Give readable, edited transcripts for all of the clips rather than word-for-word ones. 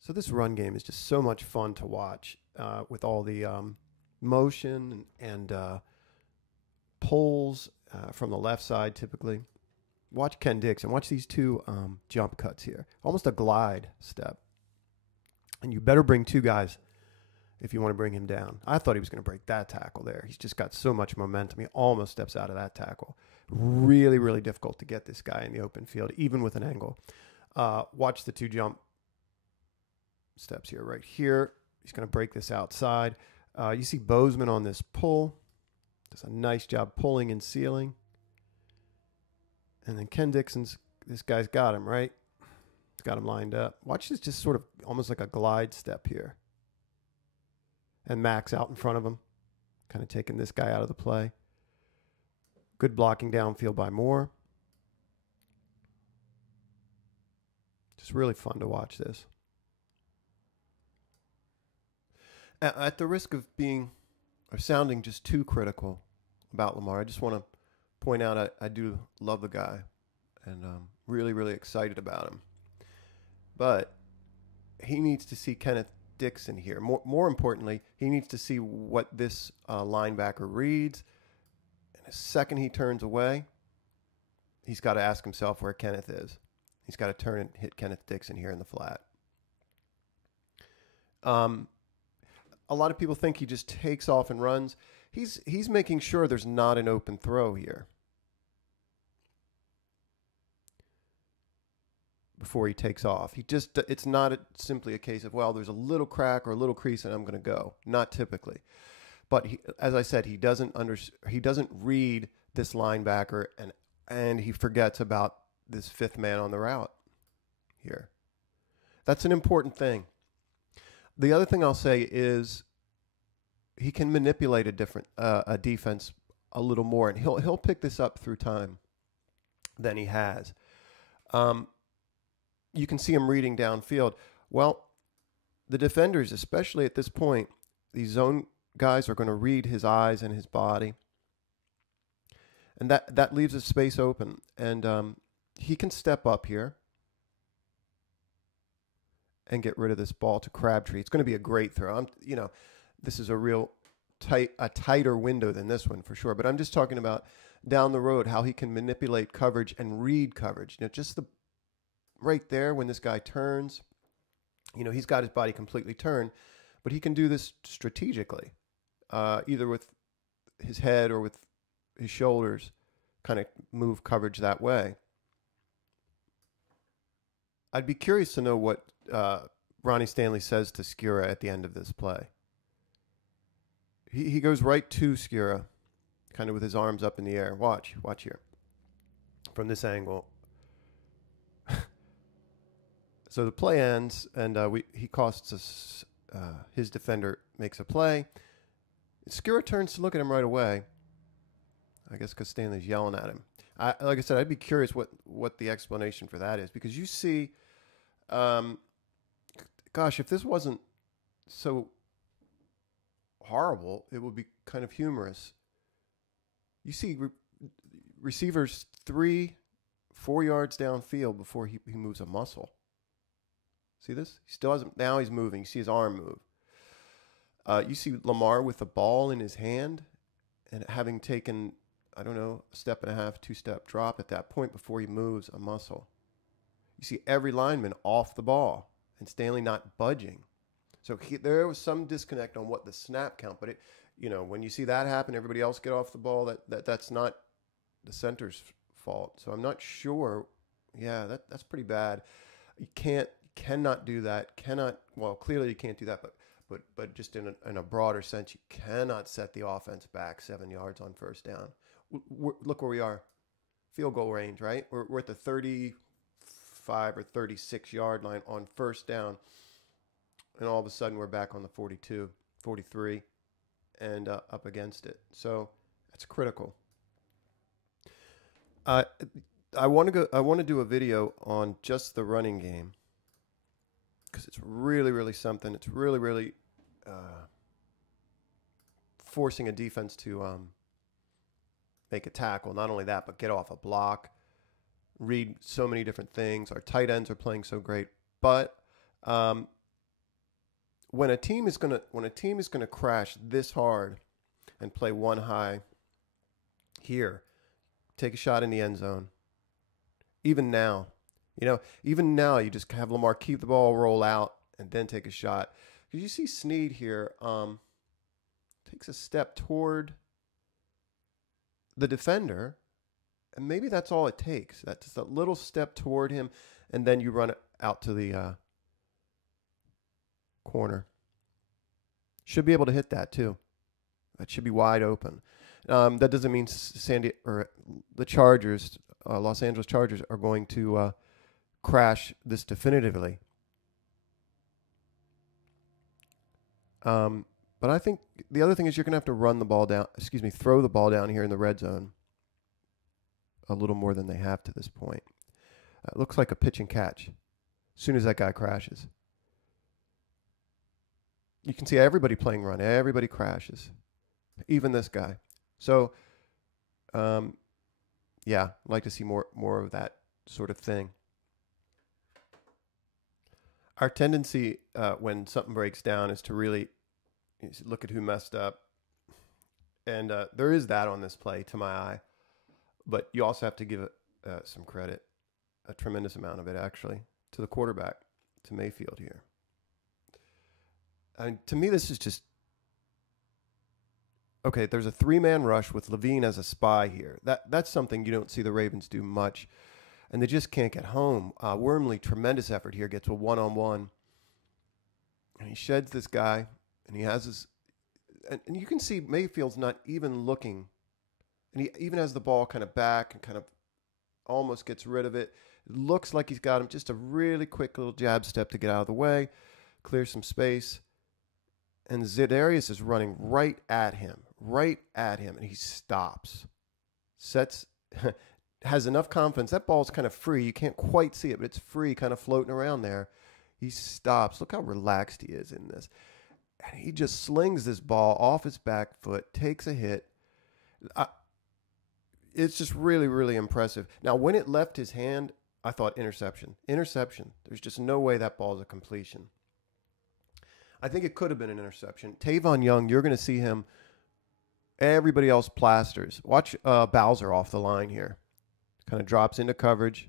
So this run game is just so much fun to watch with all the motion and pulls from the left side typically. Watch Ken Dixon. Watch these two jump cuts here. Almost a glide step. And you better bring two guys if you want to bring him down. I thought he was going to break that tackle there. He's just got so much momentum. He almost steps out of that tackle. Really, really difficult to get this guy in the open field, even with an angle. Watch the two jump steps here. Right here, he's going to break this outside. You see Bozeman on this pull. Does a nice job pulling and sealing. And then Ken Dixon's, this guy's got him, right? He's got him lined up. Watch this just sort of almost like a glide step here. And Max out in front of him, kind of taking this guy out of the play. Good blocking downfield by Moore. Just really fun to watch this. At the risk of being or sounding just too critical about Lamar, I just want to point out I do love the guy and really, really excited about him. But he needs to see Kenneth Dixon here. More importantly, he needs to see what this linebacker reads. And the second he turns away, he's got to ask himself where Kenneth is. He's got to turn and hit Kenneth Dixon here in the flat. A lot of people think he just takes off and runs. He's making sure there's not an open throw here before he takes off. It's not simply a case of, well, there's a little crack or a little crease and I'm going to go. Not typically. But as I said, he doesn't read this linebacker and he forgets about this fifth man on the route here. That's an important thing. The other thing I'll say is he can manipulate a defense a little more, and he'll pick this up through time than he has. You can see him reading downfield. Well, the defenders, especially at this point, these zone guys are going to read his eyes and his body, and that leaves a space open, and he can step up here and get rid of this ball to Crabtree. It's going to be a great throw. This is a real tighter window than this one for sure. But I'm just talking about down the road how he can manipulate coverage and read coverage. Just right there when this guy turns, he's got his body completely turned, but he can do this strategically, either with his head or with his shoulders, kind of move coverage that way. I'd be curious to know what Ronnie Stanley says to Skura at the end of this play. He goes right to Skura, kind of with his arms up in the air. Watch here. From this angle. So the play ends, and he costs us, his defender makes a play. Skura turns to look at him right away. I guess because Stanley's yelling at him. Like I said, I'd be curious what the explanation for that is, because you see, if this wasn't so horrible, it would be kind of humorous. You see receivers 3-4 yards downfield before he moves a muscle. See this? He still hasn't. Now he's moving. You see his arm move. You see Lamar with the ball in his hand and having taken, I don't know, a step and a half, 2-step drop at that point before he moves a muscle. You see every lineman off the ball and Stanley not budging. So there was some disconnect on what the snap count, but when you see that happen, everybody else get off the ball. That's not the center's fault. So I'm not sure. Yeah, that's pretty bad. You cannot do that. Clearly you can't do that, but just in a broader sense, you cannot set the offense back 7 yards on first down. Look where we are, field goal range, right? We're at the 35 or 36 yard line on first down. And all of a sudden we're back on the 42, 43 and up against it. So that's critical. I want to do a video on just the running game because it's really, really something. It's really, really forcing a defense to make a tackle. Not only that, but get off a block, read so many different things. Our tight ends are playing so great. But when a team is gonna crash this hard and play one high here, take a shot in the end zone. Even now, you just have Lamar keep the ball, roll out, and then take a shot. Because you see Snead here takes a step toward the defender, and maybe that's all it takes. That's just a little step toward him, and then you run it out to the corner. Should be able to hit that too. That should be wide open. That doesn't mean the Chargers, Los Angeles Chargers, are going to crash this definitively. But I think the other thing is you're going to have to throw the ball down here in the red zone a little more than they have to this point. It looks like a pitch and catch as soon as that guy crashes. You can see everybody playing run. Everybody crashes, even this guy. So, I'd like to see more of that sort of thing. Our tendency when something breaks down is to really look at who messed up. And there is that on this play to my eye. But you also have to give it some credit, a tremendous amount of it actually, to the quarterback, to Mayfield here. I mean, to me, this is just... Okay, there's a 3-man rush with Levine as a spy here. That's something you don't see the Ravens do much. And they just can't get home. Wormley, tremendous effort here, gets a one-on-one. And he sheds this guy, and he has his... And you can see Mayfield's not even looking. And he even has the ball kind of back and kind of almost gets rid of it. It looks like he's got him just a really quick little jab step to get out of the way, clear some space. And Za'Darius is running right at him, and he stops. Has enough confidence. That ball's kind of free. You can't quite see it, but it's free, kind of floating around there. He stops. Look how relaxed he is in this. And he just slings this ball off his back foot, takes a hit. It's just really, really impressive. Now, when it left his hand, I thought interception. Interception. There's just no way that ball is a completion. I think it could have been an interception. Tavon Young, you're going to see him. Everybody else plasters. Watch Bowser off the line here. Kind of drops into coverage.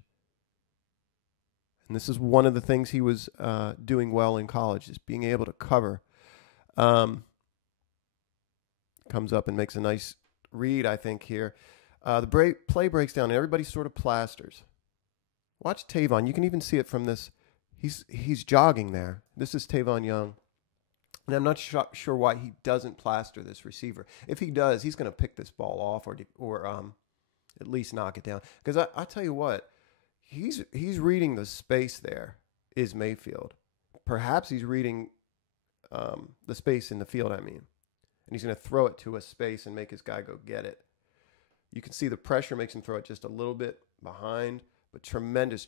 And this is one of the things he was doing well in college, is being able to cover. Comes up and makes a nice read, I think, here. The play breaks down, and everybody sort of plasters. Watch Tavon. You can even see it from this. He's jogging there. This is Tavon Young. And I'm not sure why he doesn't plaster this receiver. If he does, he's going to pick this ball off or at least knock it down. Because I tell you what, he's reading the space there, is Mayfield. Perhaps he's reading the space in the field, And he's going to throw it to a space and make his guy go get it. You can see the pressure makes him throw it just a little bit behind, but tremendous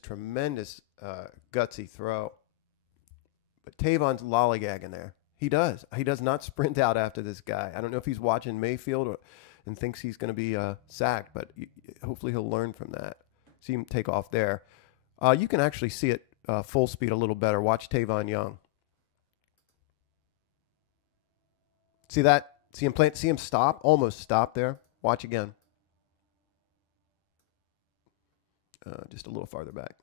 gutsy throw. But Tavon's lollygagging there. He does not sprint out after this guy. I don't know if he's watching Mayfield and thinks he's going to be sacked, but hopefully he'll learn from that. See him take off there. You can actually see it full speed a little better. Watch Tavon Young. See that? See him stop? Almost stop there. Watch again. Just a little farther back.